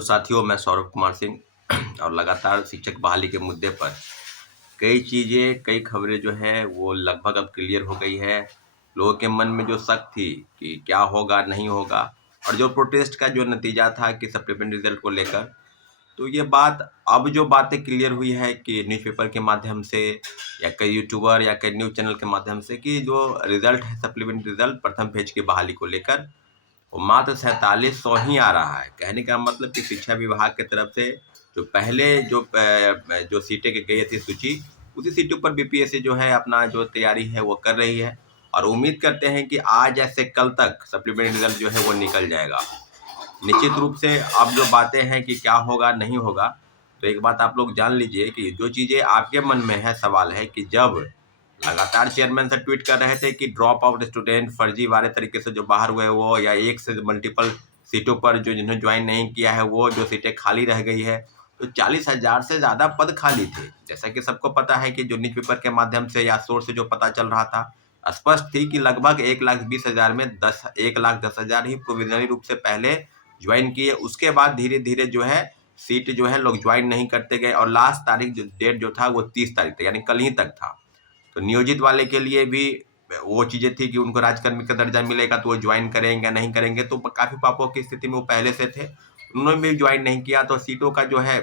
Hello साथियों, मैं सौरभ कुमार सिंह और लगातार शिक्षक बहाली के मुद्दे पर कई खबरें जो है वो लगभग अब क्लियर हो गई है। लोगों के मन में जो शक थी कि क्या होगा, नहीं होगा, और जो प्रोटेस्ट का जो नतीजा था कि सप्लीमेंट्री रिजल्ट को लेकर, तो ये बात अब जो बातें क्लियर हुई है कि न्यूज़पेपर के माध्यम से या कई यूट्यूबर या कई न्यूज़ चैनल के माध्यम से कि जो रिजल्ट है सप्लीमेंट्री रिजल्ट प्रथम फेज की बहाली को लेकर वो मात्र 4700 ही आ रहा है। कहने का मतलब कि शिक्षा विभाग की तरफ से जो पहले जो सीटें की गई थी सूची, उसी सीटों पर बीपीएससी जो है अपना जो तैयारी है वो कर रही है और उम्मीद करते हैं कि आज ऐसे कल तक सप्लीमेंट्री रिजल्ट जो है वो निकल जाएगा। निश्चित रूप से अब जो बातें हैं कि क्या होगा, नहीं होगा, तो एक बात आप लोग जान लीजिए कि जो चीज़ें आपके मन में है, सवाल है कि जब लगातार चेयरमैन से ट्वीट कर रहे थे कि ड्रॉप आउट स्टूडेंट फर्जीवाड़े तरीके से जो बाहर हुए वो, या एक से मल्टीपल सीटों पर जो जिन्होंने ज्वाइन नहीं किया है वो जो सीटें खाली रह गई है, तो 40,000 से ज़्यादा पद खाली थे। जैसा कि सबको पता है कि जो न्यूज़पेपर के माध्यम से या सोर्स से जो पता चल रहा था, स्पष्ट थी कि लगभग 1,20,000 में 1,10,000 ही प्रोविजनरी रूप से पहले ज्वाइन किए। उसके बाद धीरे धीरे जो है सीट जो है लोग ज्वाइन नहीं करते गए और लास्ट तारीख जो डेट जो था वो 30 तारीख तक, यानी कल ही तक था। तो नियोजित वाले के लिए भी वो चीज़ें थी कि उनको राज्यकर्मी का दर्जा मिलेगा तो वो ज्वाइन करेंगे या नहीं करेंगे, तो काफ़ी पापों की स्थिति में वो पहले से थे, उन्होंने भी ज्वाइन नहीं किया, तो सीटों का जो है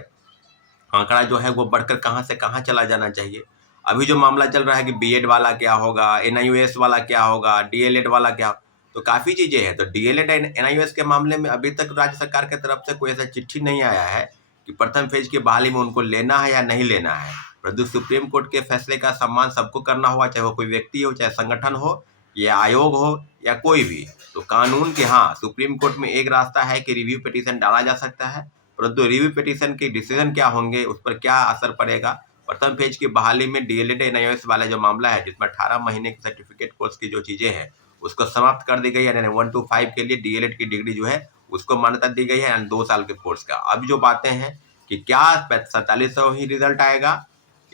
आंकड़ा जो है वो बढ़कर कहाँ से कहाँ चला जाना चाहिए। अभी जो मामला चल रहा है कि बीएड वाला क्या होगा, एनआईओएस वाला क्या होगा, डीएलएड वाला क्या, तो काफ़ी चीज़ें हैं। तो डीएलएड एनआईओएस के मामले में अभी तक राज्य सरकार की तरफ से कोई ऐसा चिट्ठी नहीं आया है कि प्रथम फेज की बहाली में उनको लेना है या नहीं लेना है। परंतु सुप्रीम कोर्ट के फैसले का सम्मान सबको करना होगा, चाहे वो कोई व्यक्ति हो, चाहे संगठन हो, या आयोग हो, या कोई भी। तो कानून के, हाँ, सुप्रीम कोर्ट में एक रास्ता है कि रिव्यू पिटीशन डाला जा सकता है, परंतु रिव्यू पिटीशन के डिसीजन क्या होंगे, उस पर क्या असर पड़ेगा। प्रथम फेज की बहाली में डीएलएड एनआईओएस वाला जो मामला है, जिसमें 18 महीने के सर्टिफिकेट कोर्स की जो चीजें हैं उसको समाप्त कर दी गई है, यानी 1 to 5 के लिए डीएलएड की डिग्री जो है उसको मान्यता दी गई है, यानी 2 साल के कोर्स का। अब जो बातें हैं कि क्या 4700 ही रिजल्ट आएगा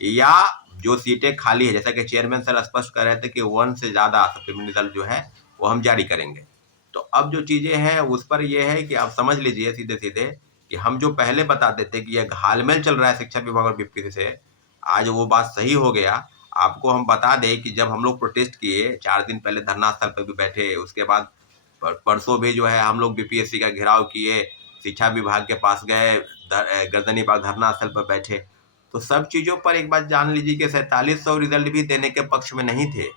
या जो सीटें खाली है, जैसा कि चेयरमैन सर स्पष्ट कर रहे थे कि 1 से ज्यादा सप्लीमेंट्री रिजल्ट जो है वो हम जारी करेंगे। तो अब जो चीजें हैं उस पर यह है कि आप समझ लीजिए सीधे सीधे कि हम जो पहले बताते थे कि यह घालमेल चल रहा है शिक्षा विभाग और बीपीएससी से, आज वो बात सही हो गया। आपको हम बता दें कि जब हम लोग प्रोटेस्ट किए, 4 दिन पहले धरना स्थल पर भी बैठे, उसके बाद परसों भी जो है हम लोग बीपीएससी का घेराव किए, शिक्षा विभाग के पास गए, गर्दनी बाग धरना स्थल पर बैठे। तो सब चीजों पर एक बात जान लीजिए कि 4700 रिजल्ट भी देने के पक्ष में नहीं थे।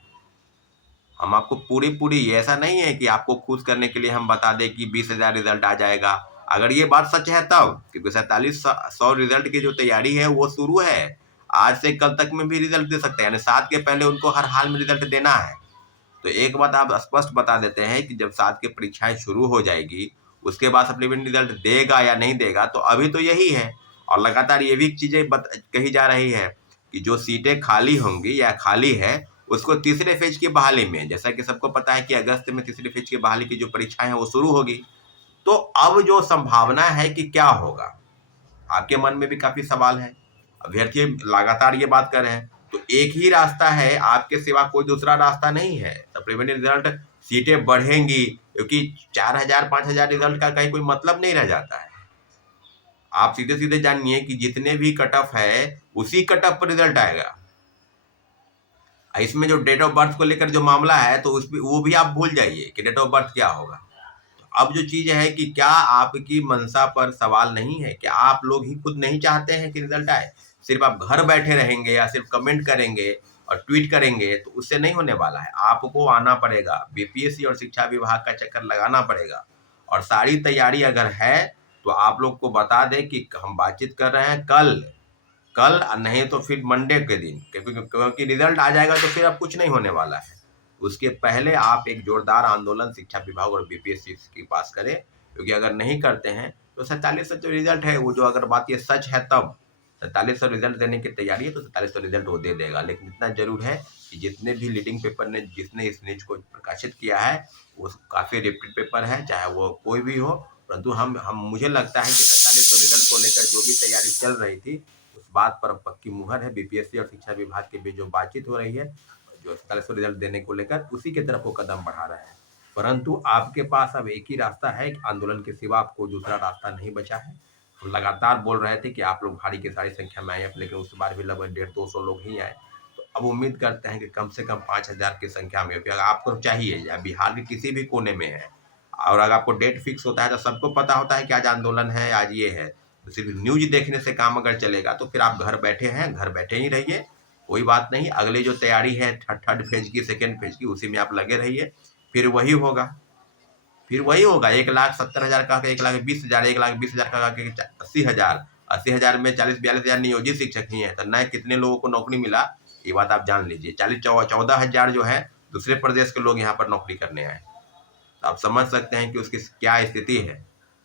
हम आपको पूरी ऐसा नहीं है कि आपको खुश करने के लिए हम बता दें कि 20,000 रिजल्ट आ जाएगा। अगर ये बात सच है तब, क्योंकि 4700 रिजल्ट की जो तैयारी है वो शुरू है, आज से कल तक में भी रिजल्ट दे सकते हैं, यानी 7 के पहले उनको हर हाल में रिजल्ट देना है। तो एक बात आप स्पष्ट बता देते हैं कि जब 7 की परीक्षाएं शुरू हो जाएगी, उसके बाद सप्लीमेंट्री रिजल्ट देगा या नहीं देगा, तो अभी तो यही है। और लगातार ये भी चीजें कही जा रही है कि जो सीटें खाली होंगी या खाली है उसको तीसरे फेज की बहाली में, जैसा कि सबको पता है कि अगस्त में तीसरे फेज की बहाली की जो परीक्षाएं हैं वो शुरू होगी। तो अब जो संभावना है कि क्या होगा, आपके मन में भी काफी सवाल है। अभ्यर्थी लगातार ये बात कर रहे हैं, तो एक ही रास्ता है, आपके सिवा कोई दूसरा रास्ता नहीं है। सप्लीमेंट्री रिजल्ट, सीटें बढ़ेंगी, क्योंकि 4,000 5,000 रिजल्ट का कहीं कोई मतलब नहीं रह जाता है। आप सीधे सीधे जानिए कि जितने भी कट ऑफ है उसी कट ऑफ पर रिजल्ट आएगा। इसमें जो डेट ऑफ बर्थ को लेकर जो मामला है, तो उसमें वो भी आप भूल जाइए कि डेट ऑफ बर्थ क्या होगा। तो अब जो चीज है कि क्या आपकी मंशा पर सवाल नहीं है, क्या आप लोग ही खुद नहीं चाहते हैं कि रिजल्ट आए? सिर्फ आप घर बैठे रहेंगे या सिर्फ कमेंट करेंगे और ट्वीट करेंगे तो उससे नहीं होने वाला है। आपको आना पड़ेगा, बीपीएससी और शिक्षा विभाग का चक्कर लगाना पड़ेगा, और सारी तैयारी अगर है तो आप लोग को बता दें कि हम बातचीत कर रहे हैं कल, कल नहीं तो फिर मंडे के दिन, क्योंकि रिजल्ट आ जाएगा तो फिर अब कुछ नहीं होने वाला है। उसके पहले आप एक जोरदार आंदोलन शिक्षा विभाग और बीपीएससी के पास करें, क्योंकि अगर नहीं करते हैं तो 4700 जो रिजल्ट है वो, जो अगर बात ये सच है तब 4700 रिजल्ट देने की तैयारी है, तो 4700 रिजल्ट वो दे देगा। लेकिन इतना जरूर है कि जितने भी लीडिंग पेपर ने जिसने इस न्यूज को प्रकाशित किया है वो काफी रेप्यूटेड पेपर है, चाहे वो कोई भी हो। परंतु हम मुझे लगता है कि 4700 रिजल्ट को लेकर जो भी तैयारी चल रही थी उस बात पर पक्की मुहर है। बीपीएससी और शिक्षा विभाग के बीच जो बातचीत हो रही है, जो 4700 रिजल्ट देने को लेकर, उसी की तरफ वो कदम बढ़ा रहे हैं। परंतु आपके पास अब एक ही रास्ता है कि आंदोलन के सिवा आपको दूसरा रास्ता नहीं बचा है। हम लगातार बोल रहे थे कि आप लोग भारी की सारी संख्या में आए, लेकिन उस बार भी लगभग 150-200 लोग ही आए। तो अब उम्मीद करते हैं कि कम से कम 5,000 की संख्या में, अगर आपको चाहिए या बिहार के किसी भी कोने में है और अगर आपको डेट फिक्स होता है तो सबको पता होता है कि आज आंदोलन है, आज ये है। तो सिर्फ न्यूज देखने से काम अगर चलेगा तो फिर आप घर बैठे हैं, घर बैठे ही रहिए, कोई बात नहीं। अगली जो तैयारी है थर्ड फेज की, सेकेंड फेज की, उसी में आप लगे रहिए, फिर वही होगा। फिर वही होगा, 1,70,000 का 1,20,000, 1,20,000 का 80,000, 80,000 में 40-42,000 नियोजित शिक्षक ही हैं, तो नए कितने लोगों को नौकरी मिला, ये बात आप जान लीजिए। 14,000 जो है दूसरे प्रदेश के लोग यहाँ पर नौकरी करने आए। तो आप समझ सकते हैं कि उसकी क्या स्थिति है।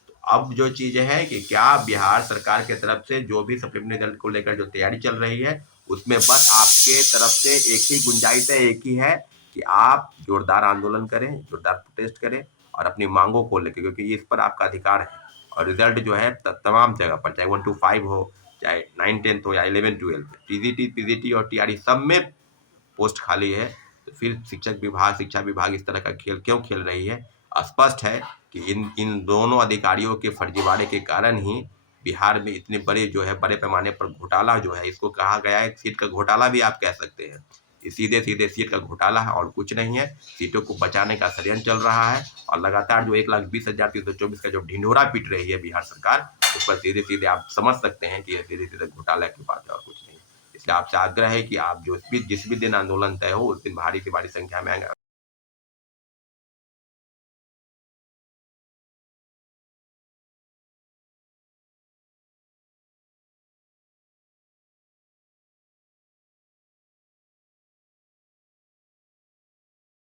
तो अब जो चीजें है कि क्या बिहार सरकार के तरफ से जो भी सप्लीमेंट्री रिजल्ट को लेकर जो तैयारी चल रही है, उसमें बस आपके तरफ से एक ही गुंजाइश है, एक ही है कि आप जोरदार आंदोलन करें, जोरदार प्रोटेस्ट करें और अपनी मांगों को लेकर, क्योंकि इस पर आपका अधिकार है। और रिजल्ट जो है तमाम जगह पर, चाहे 1 to 5 हो, चाहे 9-10 हो या 11-12, टीजीटी, पीजीटी और टीआरई सब में पोस्ट खाली है। तो फिर शिक्षा विभाग इस तरह का खेल क्यों खेल रही है? स्पष्ट है कि इन इन दोनों अधिकारियों के फर्जीवाड़े के कारण ही बिहार में इतने बड़े जो है बड़े पैमाने पर घोटाला जो है, इसको कहा गया है सीट का घोटाला भी आप कह सकते हैं। ये सीधे सीधे सीट का घोटाला है और कुछ नहीं है। सीटों को बचाने का षड्यंत्र चल रहा है और लगातार जो 1,20,324 का जो ढिंढोरा पीट रही है बिहार सरकार, उस पर सीधे सीधे आप समझ सकते हैं कि सीधे सीधे घोटाला की बात है और कुछ नहीं। इसलिए आपसे आग्रह है कि आप जिस भी दिन आंदोलन तय हो, उस दिन भारी से भारी संख्या में आएंगे।